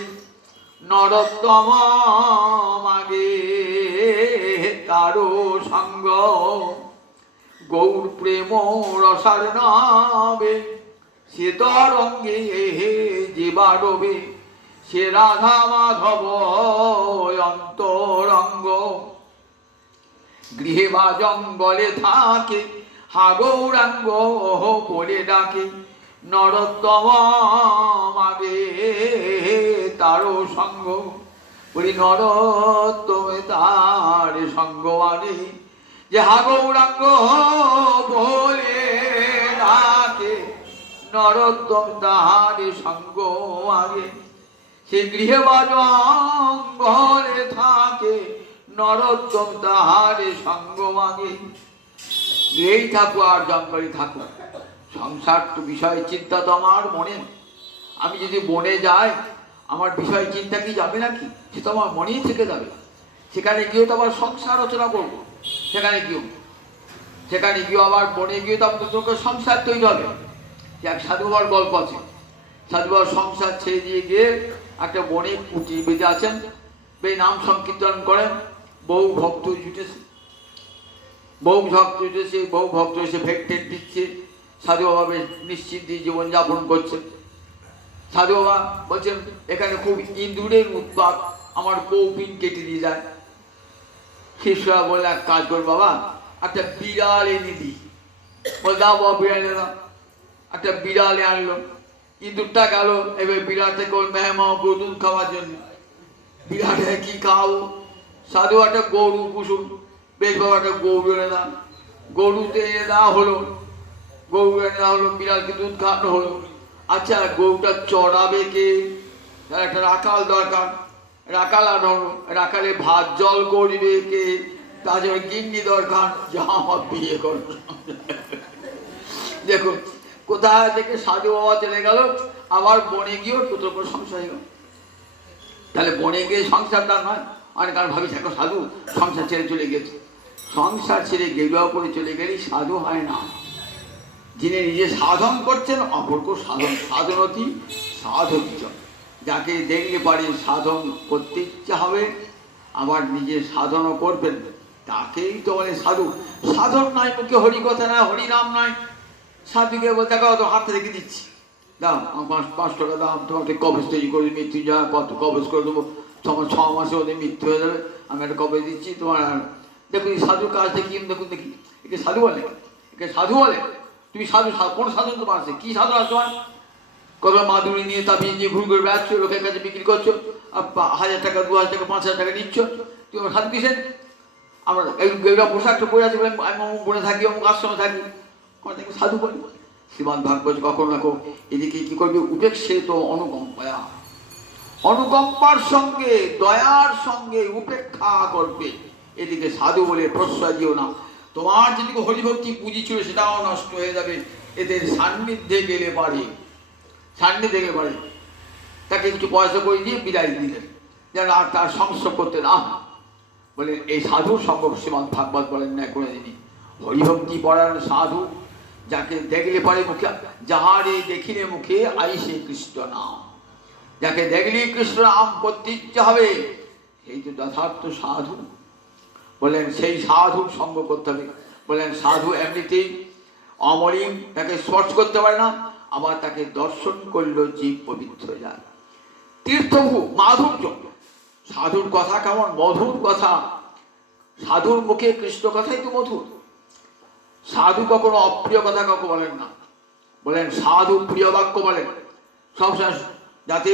নরোত্তম মাগে তারো সঙ্গ, গৌর প্রেম রসার নাবে সে তরঙ্গে জীবারবে, সে রাধা মাধব অন্তরঙ্গ। গৃহে বা জঙ্গলে থাকে গৌরাঙ্গ বলে ডাকে, নরোত্তম মাগে তারো সঙ্গ। বলি নরোত্তমে তার সঙ্গ আগে, যে গৌরাঙ্গ বলে ডাকে, নরোত্তম তাহার সঙ্গ আগে। সে গৃহে বা জঙ্গলে থাকে নরোত্তম তাহার সঙ্গ আগে। গৃহেই থাকো আর জঙ্গলে থাকো, সংসার তো বিষয় চিন্তা তো আমার মনে। আমি যদি বনে যাই আমার বিষয় চিন্তা কি যাবে নাকি? সে তো আমার মনেই থেকে যাবে। সেখানে গিয়েও তো আবার সংসার রচনা করবো, সেখানে গিয়েও আবার বনে গিয়ে তো আপনার সংসার তৈরি হবে। এক সাধু বাবার গল্প আছে। সাধু বাবার সংসার ছেড়ে দিয়ে গিয়ে একটা বনে কুটি বেঁধে আছেন, নাম সংকীর্তন করেন, বহু ভক্ত জুটেছে, বহু ভক্ত এসে ভেট টেট দিচ্ছে। সাধু বাবা বেশ নিশ্চিন্তে জীবনযাপন করছে। সাধু বাবা বলছেন, এখানে খুব ইঁদুরের উৎপাত, আমার কৌপিন কেটে দিয়ে যায়। শিষ্যরা বললে, এক কাজ কর বাবা, একটা বিড়াল এনে দিই। বলে দাও বাবা, বিড়াল এলাম। একটা বিড়ালে আনলো, ইঁদুরটা গেল, এবার বিড়ালটাকে ওর মেহমা দুধ খাওয়ার জন্য। বিড়ালে কি খাওয়াবো? সাধু একটা গরু পুষুন। বেশ বাবা, একটা গরু এনে দাও। গরুতে এনে দেওয়া হলো, বিড়ালকে দুধ খাওয়ানো হলো। আচ্ছা, গরুটা চড়াবে কে? তার একটা রাখাল দরকার, রাখাল আনো। রাখালে ভাত জল করবে কে? তার জন্য গিন্নি দরকার, যা আমার বিয়ে করো। দেখুন কোথায় থেকে সাধু বাবা চলে গেল, আবার বনে গিয়েও দুটোর করে সংসার হয়ে গেল। তাহলে বনে গিয়ে সংসারটা নয়। অনেক আর ভাবিস এখন সাধু সংসার ছেড়ে চলে গেছে। সংসার ছেড়ে গেরুয়া করে চলে গেলেই সাধু হয় না। যিনি নিজে সাধন করছেন অপরকেও সাধনতি সাধকিত। যাকে দেখলে পারে সাধন করতে ইচ্ছা হবে, আবার নিজে সাধনও করবেন, তাকেই তো বলে সাধু। সাধন নয়, মুখে হরি কথা নয়, হরিনাম নয়। সাধুকে বলতে তো হাতে রেখে দিচ্ছি, দাও 5 টাকা দাও, তোমাকে কবজ তৈরি করে মৃত্যু যা কত কবজ করে দেবো, তোমার 6 মাসে ওদের মৃত্যু হয়ে যাবে, আমি একটা কবজ দিচ্ছি তোমার। দেখুন সাধুর কাজ দেখি, দেখুন দেখি একে সাধু বলে, একে সাধু বলে। তুমি সাধু, কোন সাধু তোমার আছে? কি সাধু আছে তোমার? কত মাদুরি নিয়ে তাবিয়ে নিয়ে ঘুরে ঘুরে বেড়াচ্ছ, লোকের কাছে বিক্রি করছো, 1000 টাকা 2000 টাকা 5000 টাকা নিচ্ছ, তুমি আমার সাধু কিসের? আমরা গেরুয়া পোশাকটা পরে আছি বলে আমি অমুক বনে থাকি, অমুক আশ্রমে থাকি, সাধু বলি। শ্রীমান ভাগবত কখনো না এদিকে কি করবে? উপেক্ষে তো অনুকম্পা, অনুকম্পার সঙ্গে দয়ার সঙ্গে উপেক্ষা করবে। এদিকে সাধু বলে প্রশ্রয় দিও না। তোমার যেদিকে হরিভক্তি পুঁজি ছিল সেটাও নষ্ট হয়ে যাবে এদের সান্নিধ্যে গেলে পারে। তাকে কিছু পয়সা করে দিয়ে বিদায় দিলেন, যেন আর তার সংস্রব করতে না হয়। বলেন এই সাধুর সঙ্গ শ্রীমান ভাগবত বলেন না করে দিনই। হরিভক্তি পরায়ণ সাধু, যাকে দেখলে পারে মুখে, যাহারে দেখিলে মুখে আইসে কৃষ্ণ নাম, যাকে দেখলে কৃষ্ণ নাম করতে ইচ্ছে হবে, সেই তো যথার্থ সাধু। বললেন সেই সাধুর সঙ্গ করতে হবে। বললেন সাধু এমনিতেই অমলিন, তাকে স্পর্শ করতে পারে না, আবার তাকে দর্শন করলো জীব পবিত্র যায়। তীর্থভূ মাধুর্য, সাধুর কথা কেমন মধুর কথা, সাধুর মুখে কৃষ্ণ কথাই তো মধুর। সাধু কখনো অপ্রিয় কথা কাউকে বলেন না, বলেন সাধু প্রিয় বাক্য বলেন সবসময়। যাতে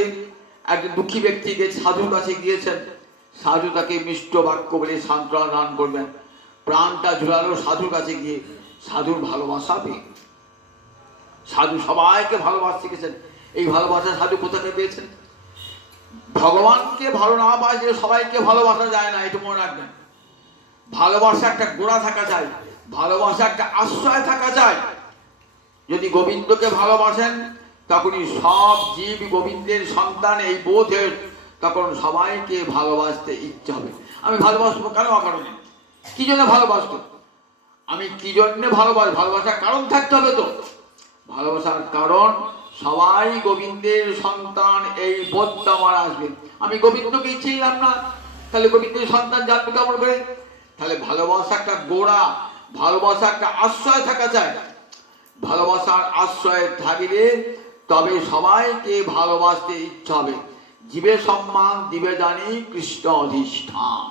একজন দুঃখী ব্যক্তিকে সাধুর কাছে গিয়েছেন, সাধু তাকে মিষ্ট বাক্য বলে সান্ত্বনা দান করবেন। প্রাণটা ঝুলালো সাধুর কাছে গিয়ে, সাধুর ভালোবাসা পেয়ে। সাধু সবাইকে ভালোবাসতে গেছেন। এই ভালোবাসা সাধু কোথাকে পেয়েছেন? ভগবানকে ভালো না বাসলে সবাইকে ভালোবাসা যায় না, এটা মনে রাখবেন। ভালোবাসা একটা গোড়া থাকা চাই, ভালোবাসা একটা আশ্রয় থাকা চাই। যদি গোবিন্দকে ভালোবাসেন তখনই সব জীব গোবিন্দের সন্তান, এই বোধের তখন সবাইকে ভালোবাসতে ইচ্ছে হবে। আমি ভালোবাসবো কেন? অকারণে। কি জন্য ভালোবাসবো? আমি কি জন্য ভালোবাসবো? ভালোবাসার কারণ থাকতে হবে তো। ভালোবাসার কারণ সবাই গোবিন্দের সন্তান, এই বোধটা আমার আসবে। আমি গোবিন্দকে চিনলাম না, তাহলে গোবিন্দের সন্তান জানবো কেমন করে? তাহলে ভালোবাসা একটা গোড়া, ভালোবাসা একটা আশ্রয় থাকা চাই। ভালোবাসার আশ্রয় থাকলে তবে সবাইকে ভালোবাসতে ইচ্ছা হবে। জীবে সম্মান দিবে জানি কৃষ্ণ অধিষ্ঠান।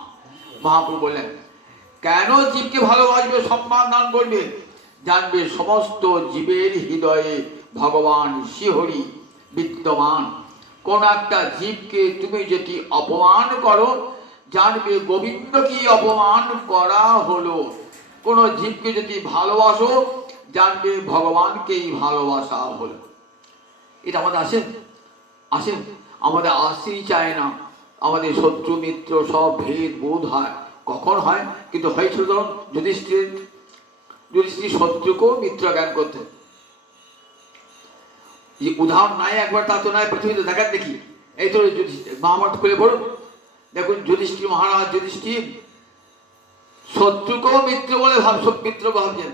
মহাপ্রভু বললেন কেন জীবকে ভালোবাসবে, সম্মান দান করবে? জানবে সমস্ত জীবের হৃদয়ে ভগবান শ্রীহরি বিদ্যমান। কোন একটা জীবকে তুমি যদি অপমান করো, জানবে গোবিন্দকে অপমান করা হলো। কোন জীবকে যদি ভালোবাসো, জানবে ভগবানকেই ভালোবাসা হলো। এটা আমাদের আসেন আসেন আমাদের আসতেই চায় না। আমাদের শত্রু মিত্র সব ভেদ বোধ হয়, কখন হয়? কিন্তু হয়েছিল তখন যুধিষ্ঠির শত্রুকেও মিত্র জ্ঞান করতেন। যে উদাহরণ নাই একবার, তা তো নয় পৃথিবীতে দেখার দেখি। এই তো যুধিষ্ঠির, মহাভারত করে পড়ুন, দেখুন যুধিষ্ঠির মহারাজ যুধিষ্ঠির শত্রুকেও মিত্র বলে মিত্র ভাবছেন।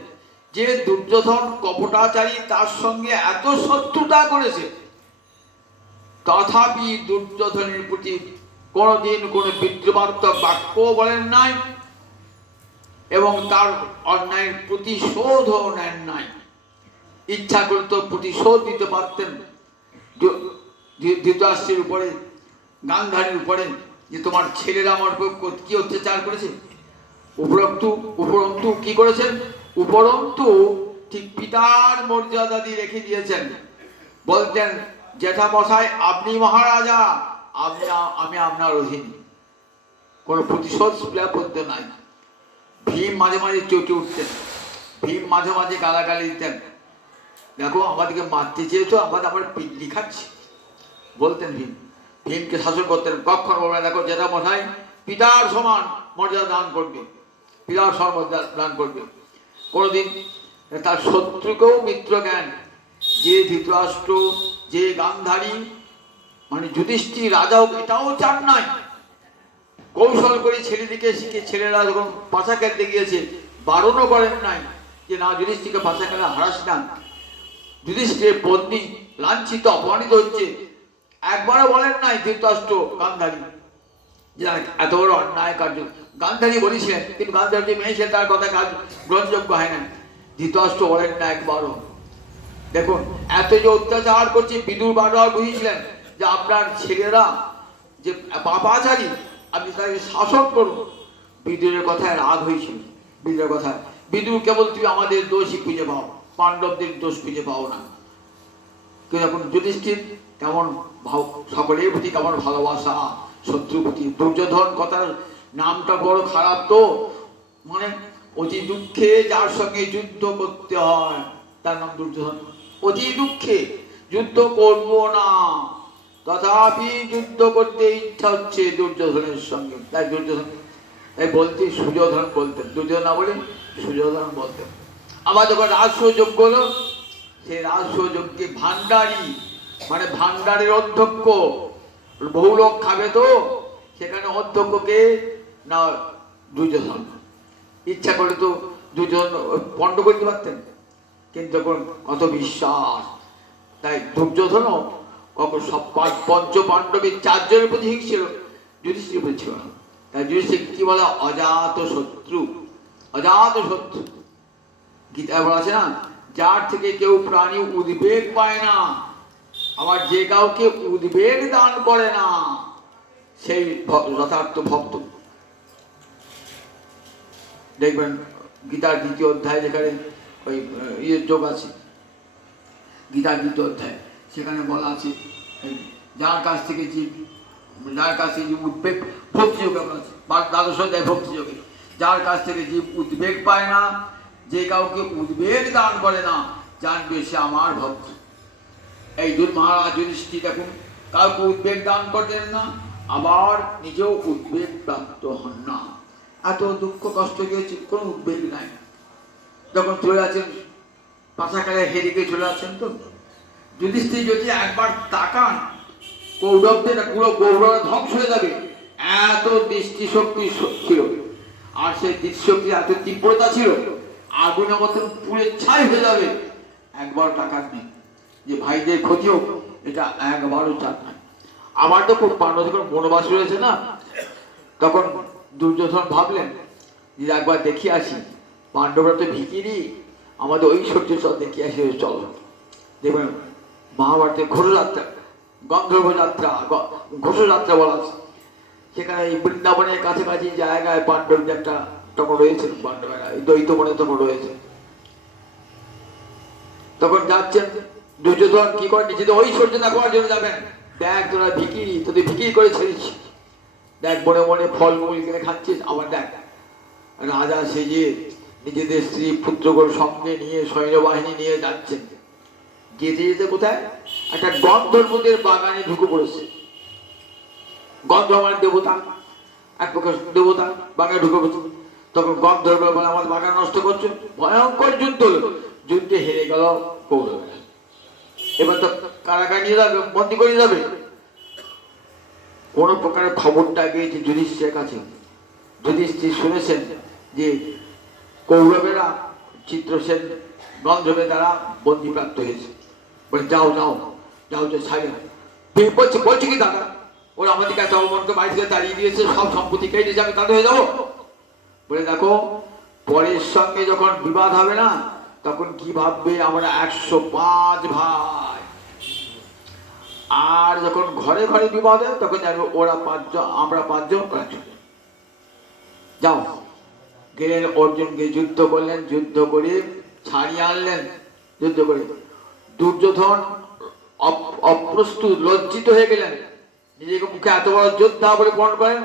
যে দুর্যোধন কপটাচারী, তার সঙ্গে এত শত্রুতা করেছে, তথাপি দুর্যোধনের প্রতি কোনদিন কোন বিদ্রুপাত্মক বাক্য বলেন নাই এবং তার অন্যায়ের প্রতিশোধও নেন নাই। ইচ্ছা করে তো প্রতিশোধ দিতে পারতেন ধৃতরাষ্ট্রের উপরে, গান্ধারীর উপরে, যে তোমার ছেলেরা আমার উপর কি অত্যাচার করেছে। উপরন্তু কি করেছেন? উপরন্তু ঠিক পিতার মর্যাদা দিয়ে রেখে দিয়েছেন। বলতেন জ্যাঠামশাই আপনি মহারাজা, আমি আপনার অধীন। কোনো প্রতিশোধ করতে নাই। ভীম মাঝে মাঝে চটে উঠতেন, ভীম মাঝে মাঝে গালাগালি দিতেন, দেখো আমাদেরকে মারতে চেয়েছো, আমার পিটলি খাচ্ছি, বলতেন ভীম। ভীমকে শাসন করতেন, কখন বলবেন দেখো জ্যাঠামশাই পিতার সমান মর্যাদা দান করবে, পিতার সমান মর্যাদা দান করবে। কোনোদিন তার শত্রুকেও মিত্র জ্ঞান। যে ধৃতরাষ্ট্র, যে গান্ধারী, মানে যুধিষ্ঠির রাজা হোক, এটাও চান নাই। কৌশল করে ছেলেদিকে শিখে ছেলেরা যখন পাশা খেলতে গিয়েছে, বারণও করেন নাই যে না যুধিষ্ঠিরকে পাশা খেলা হারাস না। যুধিষ্ঠিরের পত্নী লাঞ্ছিত অপমানিত হচ্ছে, একবারও বলেন নাই ধৃতরাষ্ট্র গান্ধারী যে এত বড় অন্যায় কার্য। গান্ধারী বলেছিলেন, কিন্তু গান্ধারী যে মেয়ে ছিল তার কথা কাজ গ্রহণযোগ্য হয় না। ধৃতরাষ্ট্র বলেন না একবারও। দেখুন এত যে অত্যাচার করছে, বিদুর বারবার বুঝিয়েছিলেন যে আপনার ছেলেরা যে পাপাচারী, আপনি তাকে শাসন করুন। বিদুরের কথায় রাগ হয়েছিল, বিদুরের কথায়। বিদুর কেবল তুমি আমাদের দোষই খুঁজে পাও, পাণ্ডবদের দোষ খুঁজে পাও না। কিন্তু এখন যুধিষ্ঠির কেমন সকলের প্রতি কেমন ভালোবাসা, শত্রুর প্রতি। দুর্যোধন কথার নামটা বড় খারাপ তো, মানে অতি দুঃখে যার সঙ্গে যুদ্ধ করতে হয় তার নাম দুর্যোধন। অতি দুঃখে যুদ্ধ করব না, তথাপি যুদ্ধ করতে ইচ্ছা হচ্ছে দুর্যোধনের সঙ্গে, তাই দুর্যোধন, তাই বলতে সুযোধন বলতেন, দুর্যোধন না বলেন সুযোধন বলতেন। আবার যখন রাজসুযোগ হলো, সেই রাজসুযোগকে ভান্ডারী, মানে ভান্ডারের অধ্যক্ষ, বহু লোক খাবে তো, সেখানে অধ্যক্ষকে না দুর্যোধন। ইচ্ছা করে তো দুর্যোধন পণ্ড করতে পারতেন, কিন্তু কত বিশ্বাস, তাই দুর্যোধনও কখন সব পঞ্চ পাণ্ডবের 4 জনের প্রতি হিংস ছিল, যুধিষ্ঠির প্রতি ছিল না। তাই যুধিষ্ঠির কি বলে? অজাত শত্রু, অজাত শত্রু। গীতায় বলা আছে না, যার থেকে কেউ প্রাণী উদ্বেগ পায় না, আবার যে কাউকে উদ্বেগ দান করে না, সেই যথার্থ ভক্ত। দেখবেন গীতার 2য় অধ্যায়, যেখানে ওই ইয়ের যোগ আছে, গীতার 2য় অধ্যায়, সেখানে বলা আছে যার কাছ থেকে যে উদ্বেগ, ভক্তিযোগে বা দ্বাদশ অধ্যায় ভক্তিযোগে, যার কাছ থেকে জীব উদ্বেগ পায় না, যে কাউকে উদ্বেগ দান করে না, জানবে সে আমার ভক্ত। এই মহারাজ যুধিষ্ঠির দেখুন, কাউকে উদ্বেগ দান করতেন না, আবার নিজেও উদ্বেগ প্রাপ্ত হন না। এত দুঃখ কষ্ট গিয়েছে, কোনো উদ্বেগ নাই। যখন চলে আছেন পাশাকালে হেরে গিয়ে চলে আছেন, তো যুধিষ্ঠির যদি একবার তাকান, কৌরবদের পুরো গৌরব ধ্বংস হয়ে যাবে, এত দৃষ্টিশক্তি ছিল। আর সেই দৃষ্টিশক্তি এত তীব্রতা ছিল, আগুনের মতন পুড়ে ছাই হয়ে যাবে। একবার তাকান নেই যে ভাইদের ক্ষতি হোক, এটা একবারও চান নাই। আমার তো খুব পাণ্ডব যখন বনবাস রয়েছে না, তখন দুর্যোধন ভাবলেন যে একবার দেখি আসি, পাণ্ডবরা তো ভিকিরি, আমাদের ওই সূর্য সব দেখি আসি, চলো। দেখবেন মহাভারতের ঘোষযাত্রা, গন্ধর্ব যাত্রা, ঘোষযাত্রা বলা আছে, সেখানে এই বৃন্দাবনের কাছাকাছি জায়গায় পাণ্ডবদের একটা তখন রয়েছে, পাণ্ডবেরা এই দ্বৈত বনে তখন রয়েছে। তখন যাচ্ছেন দুর্যোধন, কি করে নিজেদের ওই সূর্য দেখার জন্য যাবেন। দেখ তোরা ভিকিরি, তোদের ভিকিরি করে ছেড়েছি, দেখ মনে মনে ফল মূল কিনে খাচ্ছিস, আবার দেখ রাজা সেজে নিজেদের স্ত্রী পুত্রগণ সঙ্গে নিয়ে সৈন্যবাহিনী নিয়ে যাচ্ছেন। যেতে যেতে কোথায় একটা গন্ধর্বদের বাগানে ঢুকে পড়েছে। গন্ধর্ব মানে দেবতা, এক প্রকার দেবতা বাগানে ঢুকে পড়েছে। তখন গন্ধর্ব বলে আমার বাগান নষ্ট করছো। ভয়ঙ্কর যুদ্ধ হলো, যুদ্ধে হেরে গেল কৌরবেরা। এবার তো কারাগার নিয়ে যাবে, বন্দি করে যাবে। কোন প্রকারের খবরটা গিয়েছে যুধিষ্ঠিরের কাছে। যুধিষ্ঠির শুনেছেন যে কৌরবেরা চিত্রসেন গন্ধর্বের দ্বারা বন্দিপ্রাপ্ত হয়েছে। বলে যাও যাও যাও, যে ছাড়ি বলছে বলছে কি দাদা, ওরা আমাদের কাছে অবমানকে বাড়ি থেকে তাড়িয়ে দিয়েছে, সব সম্পত্তি কেটে দিয়েছে, আমি তাদের হয়ে যাবো। বলে দেখো, পরের সঙ্গে যখন বিবাদ হবে না, তখন কি ভাববে আমরা 105 ভাই, আর যখন ঘরে ঘরে বিবাদ হয় তখন জানবে ওরা 5 জন, আমরা 5 জন। যাও। গেলেন অর্জুনকে যুদ্ধ করলেন, যুদ্ধ করে ছাড়িয়ে আনলেন। যুদ্ধ করে দুর্যোধন অপ্রস্তুত, লজ্জিত হয়ে গেলেন। নিজেকে মুখে এত বড় যোদ্ধা বলে প্রমাণ করেন,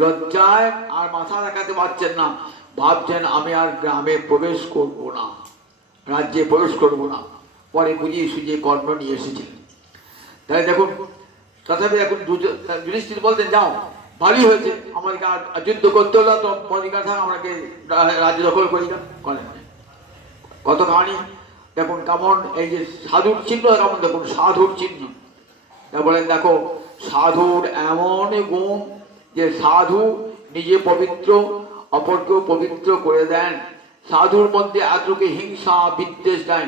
লজ্জায় আর মাথা দেখাতে পারছেন না। ভাবছেন আমি আর গ্রামে প্রবেশ করব না, রাজ্যে প্রবেশ করব না। পরে বুঝিয়ে সুঝিয়ে কর্ম নিয়ে এসেছিলেন। তাই দেখুন, তথাপি এখন যুধিষ্ঠির বলতেন যাও, ভালোই হয়েছে, আমাদেরকে আর যুদ্ধ করতে হলো, তো মদিকা থাক, আমাকে রাজ্য দখল করি না, করেন। কত কাহিনী দেখুন, কেমন এই যে সাধুর চিহ্ন, কেমন দেখুন সাধুর চিহ্ন। বলেন দেখো, সাধুর এমন গুণ যে সাধু নিজে পবিত্র, অপরকেও পবিত্র করে দেন। সাধুর মধ্যে এতকে হিংসা বিদ্বেষ দেন,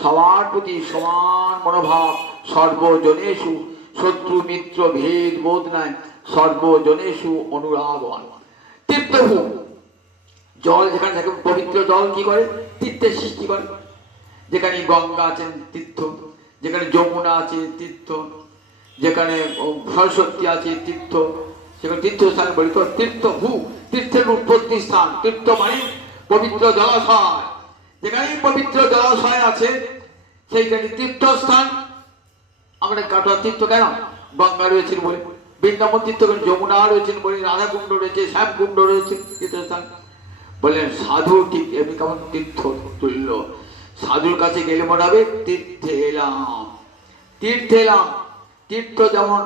সবার প্রতি সমান মনোভাব, সর্বজনেষু শত্রু মিত্র ভেদ বোধ নাই, সর্বজনেষু অনুরাগবান। তীর্থভূ, জল যেখানে থাকে পবিত্র জল কি করে, তীর্থের সৃষ্টি করে। যেখানে গঙ্গা আছেন তীর্থ, যেখানে যমুনা আছে তীর্থ, যেখানে সরস্বতী আছে তীর্থ, সেখানে তীর্থস্থান বলি তো তীর্থভূ, তীর্থের উৎপত্তি স্থান। তীর্থ মানে পবিত্র জলাশয়, যেখানে পবিত্র জলাশয় আছে সেইখানে তীর্থস্থান। আমরা কাটোয়া তীর্থ কেন, গঙ্গা রয়েছেন বলে, বৃন্দাবন তীর্থ, যমুনা রয়েছেন বলে, রাধাকুণ্ড রয়েছে, শ্যামকুণ্ড রয়েছে তীর্থস্থান। বললেন সাধু ঠিক এমনি কেমন তীর্থ তুল্য। সাধুর কাছে গেলে মনে হবে তীর্থে এলাম, তীর্থে এলাম। তীর্থ যেমন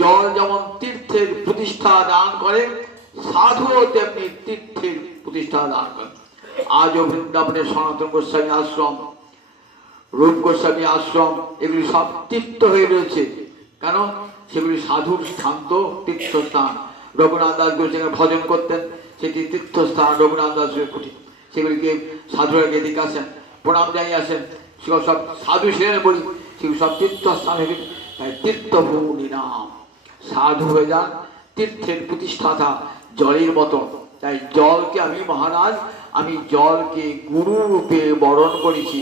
জল যেমন তীর্থের প্রতিষ্ঠা দান করে, সাধুও তেমনি তীর্থের প্রতিষ্ঠা দান করে। আজও বৃন্দাবনের সনাতন গোস্বামী আশ্রম, রূপ গোস্বামী আশ্রম, এগুলি সব তীর্থ হয়ে রয়েছে। কেন, সেগুলি সাধুর স্থান, তো তীর্থস্থান। রঘুনাথ দাস গোস্বামী ভজন করতেন, সেটি তীর্থস্থান। রঘুনাথ দাস কুটি, সেগুলিকে সাধুরা গিয়ে দিকে আসেন, প্রণাম জানিয়ে আসেন, সেগুলো সব সাধু সেরেন বলি, সেগুলো সব তীর্থস্থান হয়ে। তাই তীর্থভূমি নাম, সাধু হয়ে যান, তীর্থের প্রতিষ্ঠাতা জলের মতো। তাই জলকে আমি মহারাজ, আমি জলকে গুরু রূপে বরণ করেছি।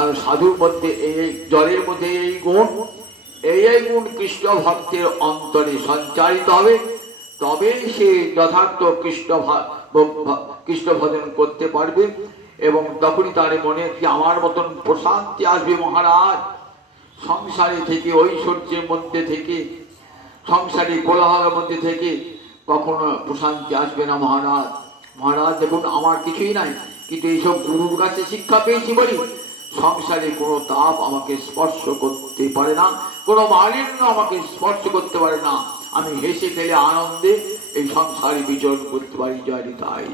আর সাধুর মধ্যে এই জলের মধ্যে এই গুণ, এই গুণ কৃষ্ণ ভক্তের অন্তরে সঞ্চারিত হবে, তবে সে যথার্থ কৃষ্ণ ভজন করতে পারবে। এবং তখনই তার মনে কি আমার মতন প্রশান্তি আসবে মহারাজ। সংসারে থেকে, ঐশ্বর্যের মধ্যে থেকে, সংসারী কোলাহলের মধ্যে থেকে কখনো প্রশান্তি আসবে না মহারাজ। মহারাজ দেখুন আমার কিছুই নাই, কিন্তু এইসব গুরুর কাছে শিক্ষা পেয়েছি বলি সংসারে কোনো তাপ আমাকে স্পর্শ করতে পারে না, কোনো মালিন্য আমাকে স্পর্শ করতে পারে না। আমি হেসে খেলে আনন্দে এই সংসারে বিচরণ করতে পারি। জয় নিতাই।